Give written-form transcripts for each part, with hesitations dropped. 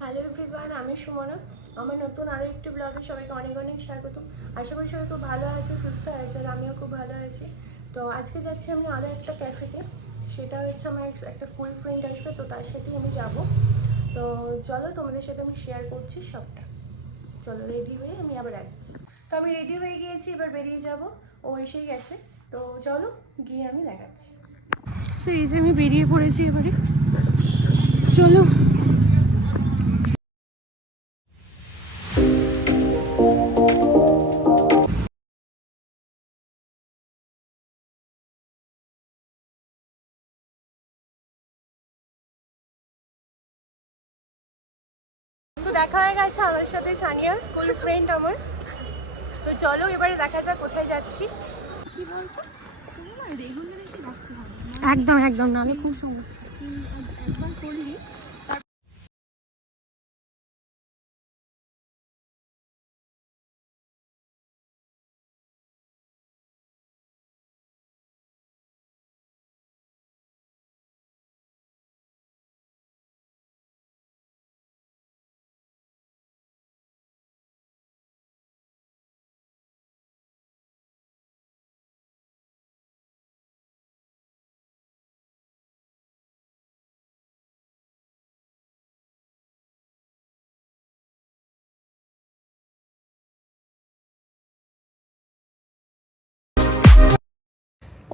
Hello everyone, আমি সুমনা। আমার নতুন আরও একটি ব্লগে সবাইকে অনেক অনেক স্বাগতম। আশা করি সবাই খুব ভালো আছে, সুস্থ আছে, আর আমিও খুব ভালো আছি। তো আজকে যাচ্ছি আমি আরও একটা ক্যাফেতে। সেটা হচ্ছে আমার একটা স্কুল ফ্রেন্ড আসবে, তো তার সাথেই আমি যাব। তো চলো, তোমাদের সাথে আমি শেয়ার করছি সবটা। চলো, রেডি হয়ে আমি আবার আসছি। তো আমি রেডি হয়ে গিয়েছি, এবার বেরিয়ে যাব। ও এসেই গেছে, তো চলো গিয়ে আমি দেখাচ্ছি। সো এই যে আমি বেরিয়ে পড়েছি এবারে, চলো। তো দেখা হয়ে গেছে আমার সাথে সানিয়া, স্কুল ফ্রেন্ড আমার। তো চলো এবারে দেখা যাক কোথায় যাচ্ছি। কি বলছো? রেগুলার এসে রাখতে হবে, একদম একদম, নাহলে খুব সমস্যা। একবার করলি।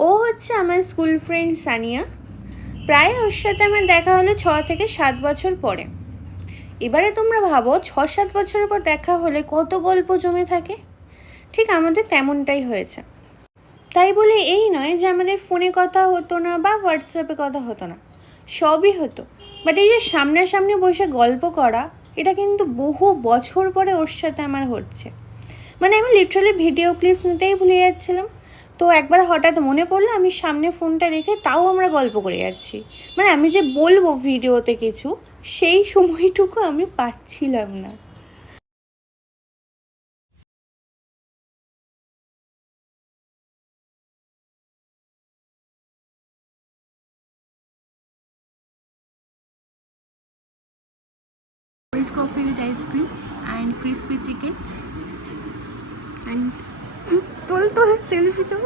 ও হচ্ছে আমার স্কুল ফ্রেন্ড সানিয়া। প্রায় ওর সাথে আমার দেখা হলো 6 থেকে 7 বছর পরে। এবারে তোমরা ভাবো 6-7 বছরের পর দেখা হলে কত গল্প জমে থাকে। ঠিক আমাদের তেমনটাই হয়েছে। তাই বলে এই নয় যে আমাদের ফোনে কথা হতো না বা হোয়াটসঅ্যাপে কথা হতো না, সবই হতো। বাট এই যে সামনাসামনি বসে গল্প করা, এটা কিন্তু বহু বছর পরে ওর সাথে আমার হচ্ছে। মানে আমি লিটারালি ভিডিও ক্লিপস নিতেই ভুলে যাচ্ছিলাম। তো একবার হঠাৎ মনে পড়লো, আমি সামনে ফোনটা রেখে তাও আমরা গল্প করে যাচ্ছি। মানে আমি যে বলবো ভিডিওতে কিছু, সেই সময়টুকু আমি পাচ্ছিলাম না। Cold coffee with ice cream and crispy chicken and তোল সেলফি তো।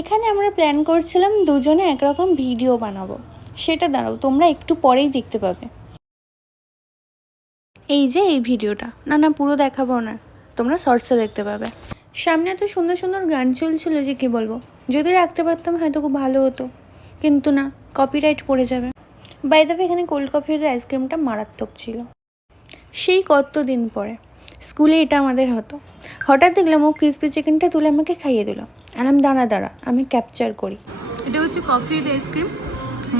এখানে আমরা প্ল্যান করছিলাম দুজনে একরকম ভিডিও বানাবো। সেটা দাঁড়াও, তোমরা একটু পরেই দেখতে পাবে। এই যে এই ভিডিওটা, না না পুরো দেখাবো না, তোমরা শর্টসে দেখতে পাবে। সামনে এত সুন্দর সুন্দর গান চলছিল যে কি বলবো। যদি রাখতে পারতাম হয়তো খুব ভালো হতো, কিন্তু না, কপিরাইট পড়ে যাবে। বাই দ্য ওয়ে, এখানে কোল্ড কফির আইসক্রিমটা মারাত্মক ছিল। সেই কতদিন পরে স্কুলে এটা আমাদের হতো। হঠাৎ দেখলাম ও ক্রিসপি চিকেনটা তুলে আমাকে খাইয়ে দিল। আলাম দাঁড়া দাঁড়া, আমি ক্যাপচার করি। এটা হচ্ছে কফি উইথ আইসক্রিম,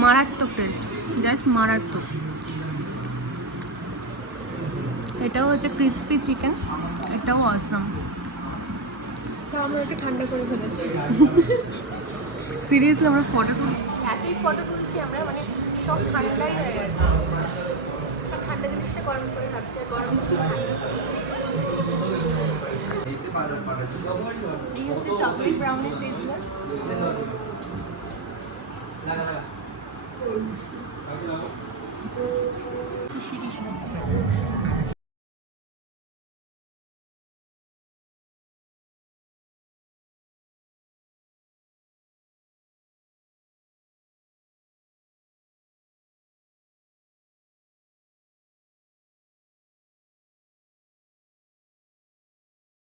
মারাত্মক টেস্ট, জাস্ট মারাত্মক। এটাও হচ্ছে ক্রিসপি চিকেন, এটাও অসাম। তো আমরা একটু ঠান্ডা করে ফেলেছি। সিরিয়াসলি আমরা ফটো এতই ফটো তুলছি আমরা, মানে সব ঠান্ডাই হয়ে গেছে। ঠান্ডা জিনিসটা গরম করে খাচ্ছি, আর গরম জিনিসটা এই হচ্ছে চকলেট ব্রাউনি সিজলার।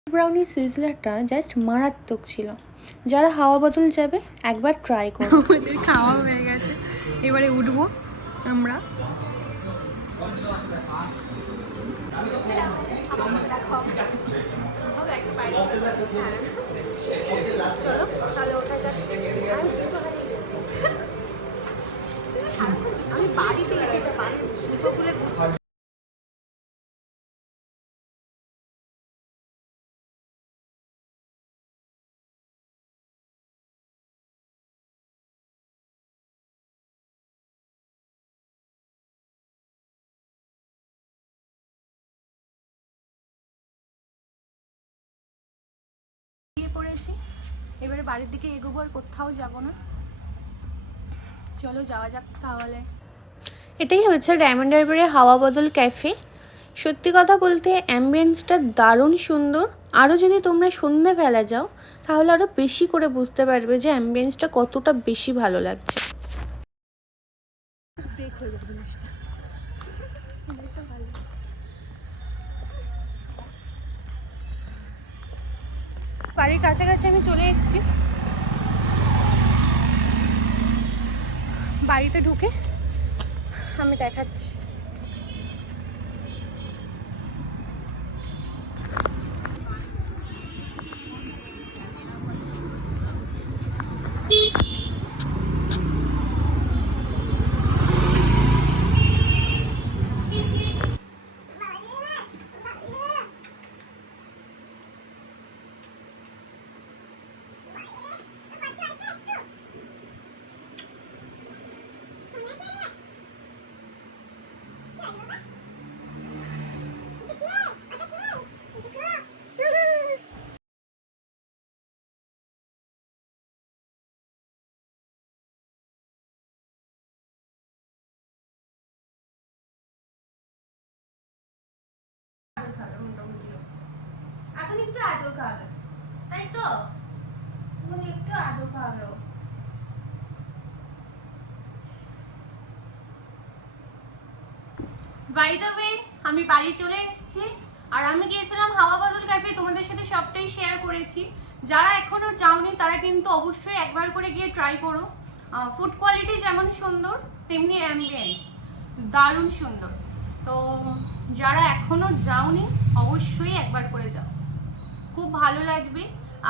ব্রাউনি সিজলারটা জাস্ট মারাত্মক ছিল। যারা হাওয়া বোতল যাবে একবার ট্রাই করো। আমাদের খাওয়া হয়ে গেছে, এবারে উঠবো আমরা। চলো তাহলে ওঠা যাক। আমি বাড়িতে গেছি, এটা বাড়ি জুতো খুলে বেরিয়ে পড়েছি। এবারে বাড়ির দিকে এগোবো, আর কোথাও যাব না। চলো যাওয়া যাক তাহলে। এটাই হচ্ছে ডায়মন্ড হারবারে হাওয়া বদল ক্যাফে। সত্যি কথা বলতে অ্যাম্বিয়েন্সটা দারুণ সুন্দর। আরও যদি তোমরা সন্ধ্যেবেলা যাও তাহলে আরও বেশি করে বুঝতে পারবে যে অ্যাম্বিয়েন্সটা কতটা বেশি ভালো লাগছে। বাড়ির কাছাকাছি আমি চলে এসেছি। বাড়িতে ঢুকে আমি দেখাচ্ছি। এখন একটু আদর খাবে, তাই তো? এখন একটু আদর খাবে। বাই দ্য ওয়ে, আমি বাড়ি চলে এসেছি। আর আমি গিয়েছিলাম হাওয়া বদল ক্যাফে, তোমাদের সাথে সবটাই শেয়ার করেছি। যারা এখনো যাওনি তারা কিন্তু অবশ্যই একবার করে গিয়ে ট্রাই করো। ফুড কোয়ালিটি যেমন সুন্দর তেমনি অ্যাম্বিয়েন্স দারুণ সুন্দর। তো যারা এখনো যাওনি অবশ্যই একবার করে যাও, খুব ভালো লাগবে।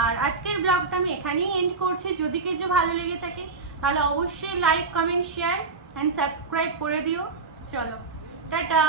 আর আজকের ব্লগটা আমি এখানেই এন্ড করছি। যদি কিছু ভালো লেগে থাকে তাহলে অবশ্যই like, comment, share and subscribe করে দিও। চলো টাটা।